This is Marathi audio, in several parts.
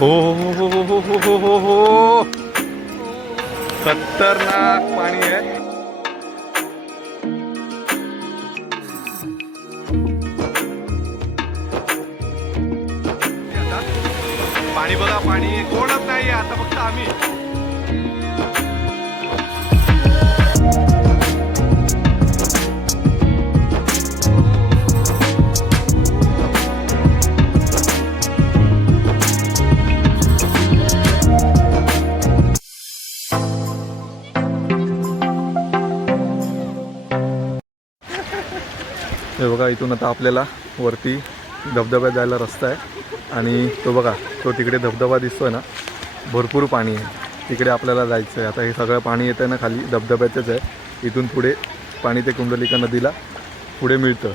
हो हो हो हो हो हो हो हो. खतरनाक पाणी आहे. पाणी बघा पाणी कोणच नाही आता फक्त आम्ही. इथून आता आपल्याला वरती धबधब्यात जायला रस्ता आहे. आणि तो बघा तो तिकडे धबधबा दिसतोय ना भरपूर पाणी आहे. तिकडे आपल्याला जायचं आहे आता हे सगळं पाणी येतं आहे ना खाली धबधब्याचंच आहे. इथून पुढे पाणी ते कुंडलिका नदीला पुढे मिळतं.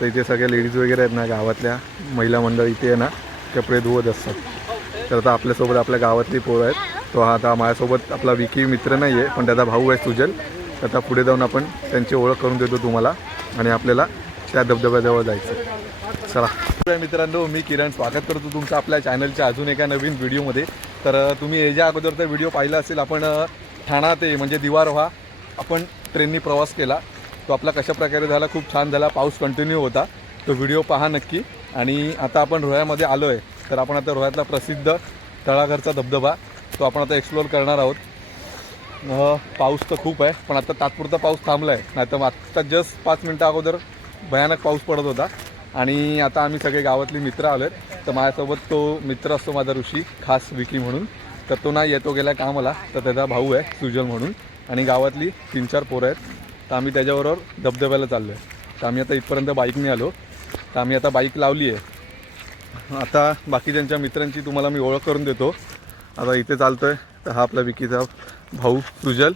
तर इथे सगळ्या लेडीज वगैरे आहेत ना गावातल्या महिला मंडळ इथे आहे ना कपडे धुवत असतात. तर आता आपल्यासोबत आपल्या गावातली पोरं आहेत. तो हा आता माझ्यासोबत आपला विकी मित्र नाही आहे पण त्याचा भाऊ आहे सुजल. तर आता पुढे जाऊन आपण त्यांची ओळख करून देतो तुम्हाला. आणि आपल्याला त्या धबधब्याजवळ जायचं. चला. मित्रांनो मी किरण स्वागत करतो तुमचं आपल्या चॅनलच्या अजून एका नवीन व्हिडिओमध्ये तर तुम्ही याच्या अगोदरचा व्हिडिओ पाहिला असेल आपण ठाणा ते म्हणजे दिवारव्हा आपण ट्रेननी प्रवास केला. तो आपला कशा प्रकारे झाला खूप छान झाला पाऊस कंटिन्यू होता. तो व्हिडिओ पहा नक्की. आणि आता आपण रोह्यामध्ये आलो आहे तर आपण आता रोह्यातला प्रसिद्ध तळाघरचा धबधबा तो आपण आता एक्सप्लोअर करणार आहोत. पाऊस तर खूप आहे पण आता तात्पुरता पाऊस थांबला आहे नाही तर आत्ता जस्ट पाच मिनटं अगोदर भयानक पाऊस पडत होता. आणि आता आम्ही सगळे गावातले मित्र आलो आहेत तर माझ्यासोबत तो मित्र असतो माझा ऋषी खास विकी म्हणून. तर तो नाही येतो गेला कामाला. तर त्याचा भाऊ आहे सुजल म्हणून. आणि गावातली तीन चार पोरं आहेत. तर आम्ही त्याच्याबरोबर धबधब्याला चाललो आहे तर आम्ही आता इथपर्यंत बाईकने आलो. तर आम्ही आता बाईक लावली आहे आता बाकीच्यांच्या मित्रांची तुम्हाला मी ओळख करून देतो. आता इथे चालतो आहे तर हा आपला विकीचा भाऊ सुजल.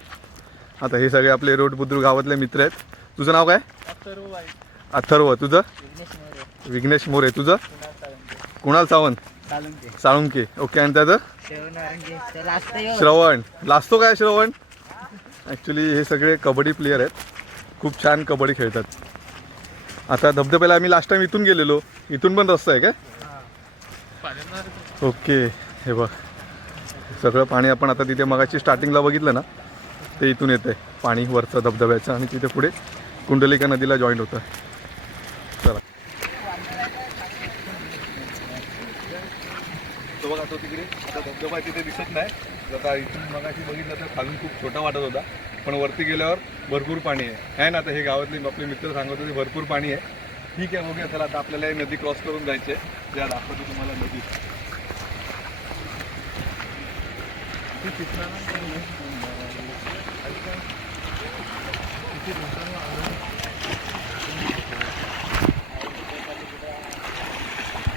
आता हे सगळे आपले रोड बुद्रुक गावातले मित्र आहेत. तुझं नाव काय? अथर्व तुझं? विघ्नेश मोरे तुझं? कुणाल सावंत? साळुंके. ओके आणि त्याचं? श्रवण लाजतो काय श्रवण? ॲक्च्युली हे सगळे कबड्डी प्लेयर आहेत. खूप छान कबड्डी खेळतात. आता धबधब्याला आम्ही लास्ट टाइम इथून गेलेलो. इथून पण रस्ता आहे काय? ओके हे बघ. सगळं पाणी आपण आता तिथे मगाची स्टार्टिंगला बघितलं ना ते इथून येतं आहे पाणी वरचं धबधब्याचं आणि तिथे पुढे कुंडलिका नदीला जॉईंट होतं चला जातो तिकडे. आता धबधबा तिथे दिसत नाही. आता इथून मगाशी बघितलं तर खालून खूप छोटा वाटत होता. पण वरती गेल्यावर भरपूर पाणी आहे. आहे ना? आता हे गावातले आपले मित्र सांगत होते भरपूर पाणी आहे. ठीक आहे बघूया. चला आता आपल्याला ही नदी क्रॉस करून जायचे ज्या दाखवतो तुम्हाला नदी.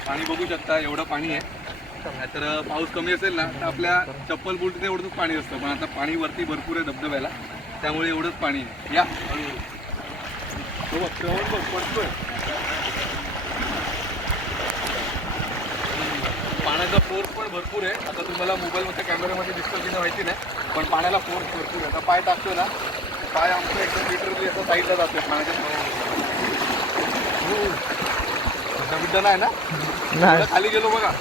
पाणी बघू शकता एवढं पाणी आहे. तर पाऊस कमी असेल ना तर आपल्या चप्पल बुलटीत एवढंच पाणी असतं. पण आता पाणी वरती भरपूर आहे धबधब्याला. त्यामुळे एवढंच पाणी आहे. या. पडतोय पाण्याचा फोर्स पण भरपूर आहे. आता तुम्हाला मोबाईलमध्ये कॅमेऱ्यामध्ये दिसतं की नाही माहिती नाही. पण पाण्याला फोर्स भरपूर आहे. आता पाय टाकतो ना पाय आमचं एकदम लिटरली असं साईडला जातोय पाण्याच्या बिड्डा नाही ना? खाली गेलो बघा.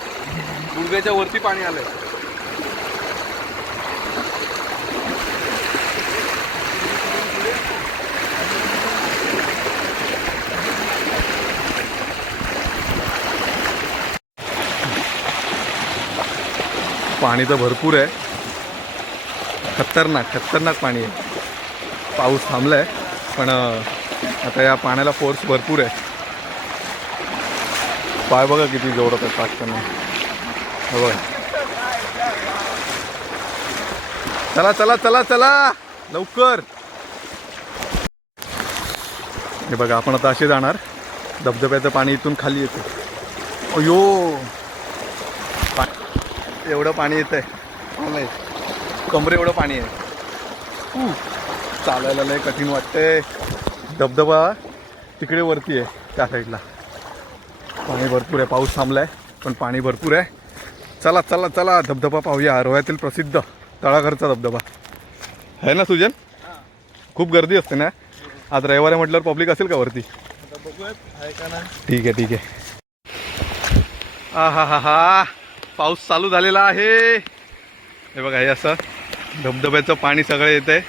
गुडघ्याच्या वरती पाणी आलंय. पाणी तर भरपूर आहे. खतरनाक खतरनाक पाणी आहे. पाऊस थांबलाय पण आता या पाण्याला फोर्स भरपूर आहे. पाय बघा किती जोडत आहे टाकताना होय. चला चला चला चला. लवकर. हे बघा आपण आता असे जाणार. धबधब्याचं पाणी इथून खाली येतं. अयो पा एवढं पाणी येत आहे कमरे एवढं पाणी आहे. चालायला लय कठीण वाटतंय. धबधबा तिकडे वरती आहे त्या साईडला पाणी भरपूर आहे. पाऊस थांबलाय पण पाणी भरपूर आहे. चला चला चला. धबधबा पाहूया. रोह्यातील प्रसिद्ध तळाघरचा धबधबा. आहे ना सुजन? खूप गर्दी असते ना? आज रविवार म्हटल्यावर पब्लिक असेल का वरती? ठीक आहे ठीक आहे हा हा हा पाऊस चालू झालेला आहे. हे बघा हे असं धबधब्याचं पाणी सगळं येत आहे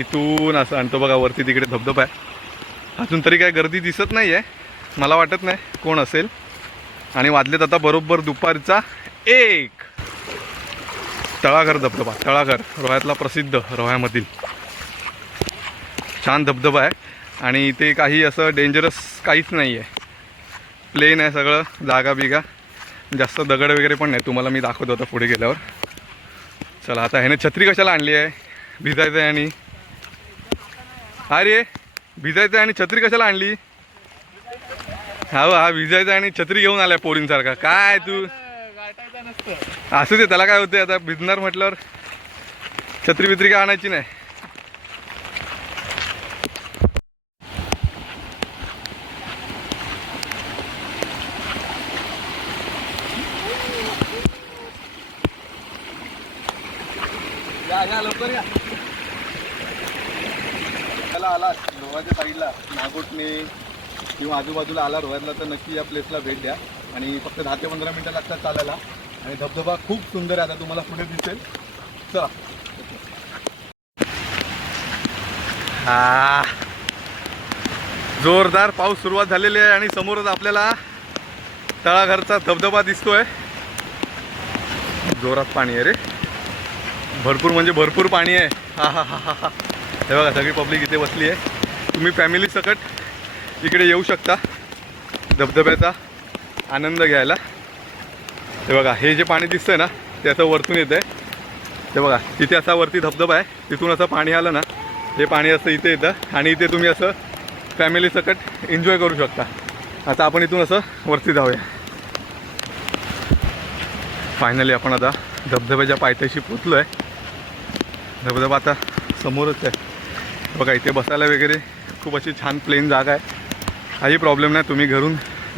इथून असं आणि तो बघा वरती तिकडे धबधबा आहे. अजून तरी काय गर्दी दिसत नाही आहे मला वाटत नाही कोण असेल. आणि वाजलेत आता बरोबर दुपारचा एक. तळाघर धबधबा तळाघर रोह्यातला प्रसिद्ध रोह्यामधील. छान धबधबा आहे आणि इथे काही असं डेंजरस काहीच नाही आहे प्लेन आहे सगळं जागा बिगा जास्त दगड वगैरे पण नाही तुम्हाला मी दाखवत आता पुढे गेल्यावर. चला आता ह्याने छत्री कशाला आणली आहे? भिजायचं आहे आणि अरे भिजायचं आहे आणि छत्री कशाला आणली? हा हा भिजायचं आणि छत्री घेऊन आलाय पोरींसारखा. काय तू? असू दे त्याला काय होते आता भिजणार म्हटल्यावर छत्री बित्री काय आणायची नाही. लवकर या. त्याला आला रोहाच्या साईडला नागोटणे किंवा आजूबाजूला आला रोह्यातला तर नक्की या प्लेसला भेट द्या. आणि फक्त दहा ते पंधरा मिनटं लागतात चालायला. आणि धबधबा खूप सुंदर आहे. आता तुम्हाला पुढे दिसेल. चला. हा. जोरदार पाऊस सुरुवात झालेली आहे आणि समोरच आपल्याला तळाघरचा धबधबा दिसतोय. जोरात पाणी आहे रे. भरपूर म्हणजे भरपूर पाणी आहे. हा हा हा हा हा. हे बघा सगळी पब्लिक इथे बसली आहे. तुम्ही फॅमिली सकट इकडे येऊ शकता धबधब्याचा आनंद घ्यायला. हे बघा हे जे पाणी दिसतंय ना ते असं वरतून येतं आहे ते बघा तिथे असा वरती धबधबा आहे. तिथून असं पाणी आलं ना हे पाणी असं इथे येतं. आणि इथे तुम्ही असं फॅमिली सकट एन्जॉय करू शकता. आता आपण इथून असं वरती जाऊया. फायनली आपण आता धबधब्याच्या पायथ्याशी पोचलो आहे धबधबा आता समोरच आहे. बघा इथे बसायला वगैरे खूप अशी छान प्लेन जागा आहे. काही प्रॉब्लेम नाही तुम्ही घरून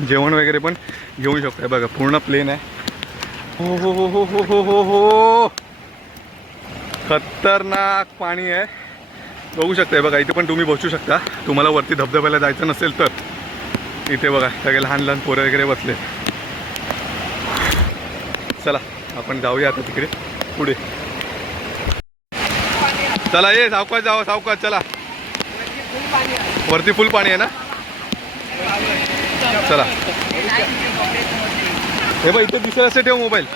जेवण वगैरे पण घेऊ शकता. बघा पूर्ण प्लेन आहे. हो हो हो, हो हो हो हो हो खतरनाक पाणी आहे. बघू शकताय बघा इथे पण तुम्ही बसू शकता. तुम्हाला वरती धबधब्याला जायचं नसेल तर. इथे बघा सगळे लहान लहान पोरं वगैरे बसले चला आपण जाऊया आता तिकडे. पुढे. चला ये सावकात जावं सावकाश चला. वरती फुल पाणी आहे ना? चला. हे बघ इथे दिसेल असे ठेव मोबाईल.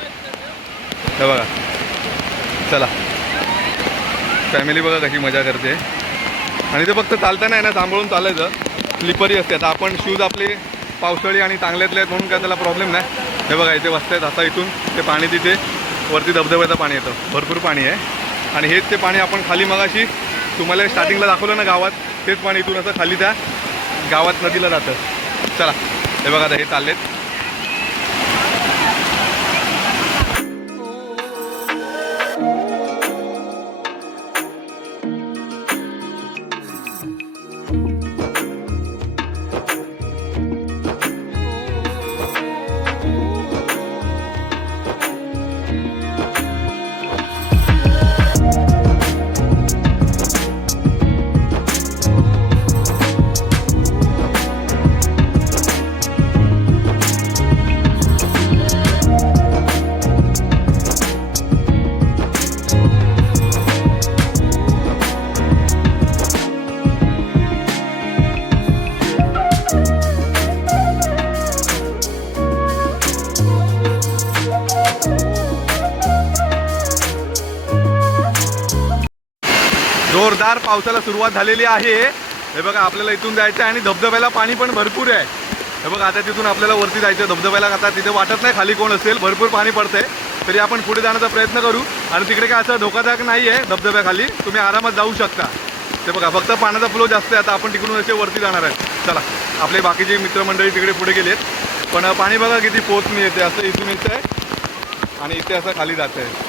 हे बघा. चला. फॅमिली बघा कशी मजा करते. आणि ते फक्त चालताना आहे ना सांभाळून चालायचं. स्लिपरी असते. आता आपण शूज आपले पावसाळी आणि चांगल्यातले आहेत म्हणून काय त्याला प्रॉब्लेम नाही. हे बघा इथे बसतायत आता इथून ते पाणी तिथे वरती धबधब्याचं पाणी येतं. भरपूर पाणी आहे. आणि हेच ते पाणी आपण खाली मगाशी तुम्हाला स्टार्टिंगला दाखवलं ना गावात. तेच पाणी इथून असं खाली त्या गावात नदीला जातं. चला. हे बघा आता हे चाललेत. जोरदार पावसाला सुरुवात झालेली आहे. हे बघा आपल्याला इथून जायचं आहे आणि धबधब्याला पाणी पण भरपूर आहे. हे बघा आता तिथून आपल्याला वरती जायचं आहे धबधब्याला आता तिथे वाटत नाही खाली कोण असेल. भरपूर पाणी पडतंय. तरी आपण पुढे जाण्याचा प्रयत्न करू. आणि तिकडे काय असं धोकादायक नाही आहे धबधब्याखाली. तुम्ही आरामात जाऊ शकता. ते बघा फक्त पाण्याचा फ्लो जास्त आहे. आता आपण तिकडून असे वरती जाणार आहेत चला आपले बाकीचे मित्रमंडळी तिकडे पुढे गेलेत. पण पाणी बघा किती पोचणी येते असं इथून येतं आहे आणि इथे असं खाली जातं आहे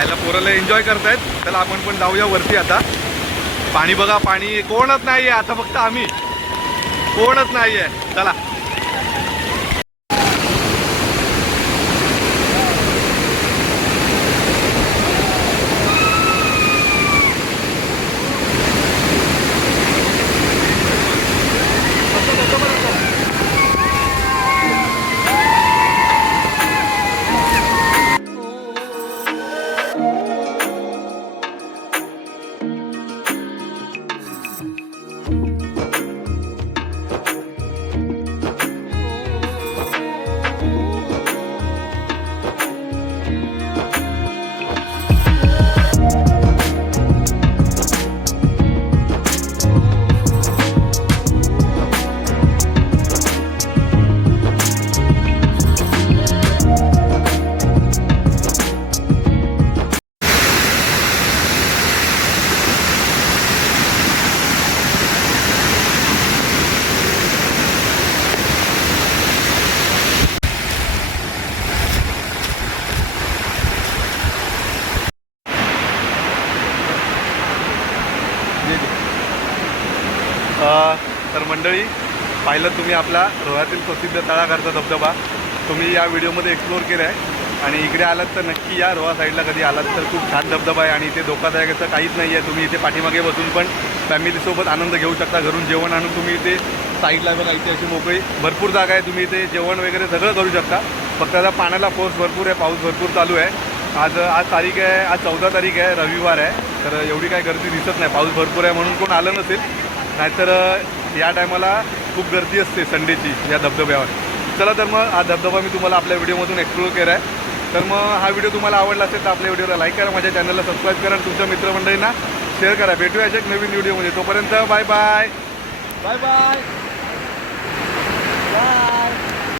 खायला पोराला एन्जॉय करतायत. त्याला आपण पण जाऊया वरती आता. पाणी बघा पाणी कोणच नाही आहे आता फक्त आम्ही. कोणच नाही आहे चला. पाहिलं तुम्ही आपला रोह्यातील प्रसिद्ध तळागारचा धबधबा तुम्ही या व्हिडिओमध्ये एक्सप्लोअर केला आहे आणि इकडे आलात तर नक्की या रोहा साईडला कधी आलात तर खूप छान धबधबा आहे आणि इथे धोकादायक असं काहीच नाही आहे तुम्ही इथे पाठीमागे बसून पण फॅमिलीसोबत आनंद घेऊ शकता. घरून जेवण आणून तुम्ही इथे साईडला बघा इथे अशी मोकळी भरपूर जागा आहे. तुम्ही इथे जेवण वगैरे सगळं करू शकता. फक्त आता पाण्याला फोर्स भरपूर आहे पाऊस भरपूर चालू आहे. आज आज तारीख आहे आज चौदा तारीख आहे रविवार आहे. तर एवढी काय गर्दी दिसत नाही. पाऊस भरपूर आहे म्हणून कोण आलं नसेल. नाहीतर या टायमाला खूप गर्दी असते संडेची या धबधब्यावर. चला तर मग हा धबधबा मी तुम्हाला आपल्या व्हिडिओमधून एक्सप्लोर केला आहे तर मग हा व्हिडिओ तुम्हाला आवडला असेल तर आपल्या व्हिडिओला लाईक करा माझ्या चॅनलला सबस्क्राईब करा आणि तुमच्या मित्रमंडळींना शेअर करा. भेटूया अशा एक नवीन व्हिडिओमध्ये. तोपर्यंत bye bye bye bye bye